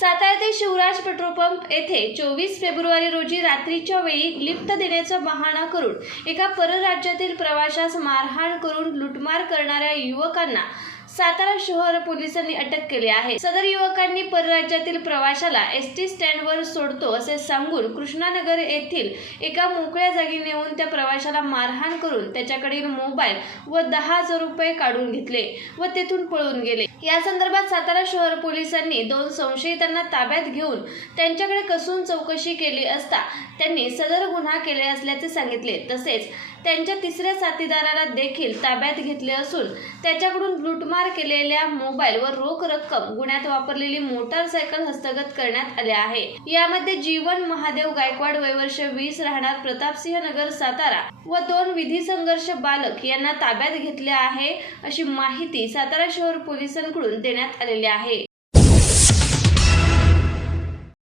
Satara Shivraj petrol pump येथे चोवीस February रोजी रात्रीच्या वेळी लिफ्ट देण्याचा बहाणा करून एका परराज्यातील प्रवाशास मारहाण करून लुटमार करणाऱ्या युवकांना सातारा शहर पोलिसांनी अटक केली आहे. सदर युवकांनी परराज्यातील प्रवाशाला एस टी स्टँडवर सोडतो असे सांगून कृष्णानगर येथील एका मोकळ्या जागी नेऊन त्या प्रवाशाला मारहाण करून त्याच्याकडील मोबाईल व दहा हजार रुपये काढून घेतले व तेथून पळून गेले. या संदर्भात सातारा शहर पोलिसांनी दोन संशयितांना ताब्यात घेऊन त्यांच्याकडे कसून चौकशी केली असता त्यांनी सदर गुन्हा केले असल्याचे सांगितले. तसेच त्यांच्या तिसऱ्या साथीदाराला देखील ताब्यात घेतले असून त्याच्याकडून लुटमार केलेल्या मोबाईल व रोख रक्कम गुन्ह्यात वापरलेली मोटारसायकल हस्तगत करण्यात आले आहे. यामध्ये जीवन महादेव गायकवाड वयवर्ष वीस राहणार प्रतापसिंह नगर सातारा व दोन विधी संघर्ष बालक यांना ताब्यात घेतले आहे अशी माहिती सातारा शहर पोलिसांकडून देण्यात आलेली आहे.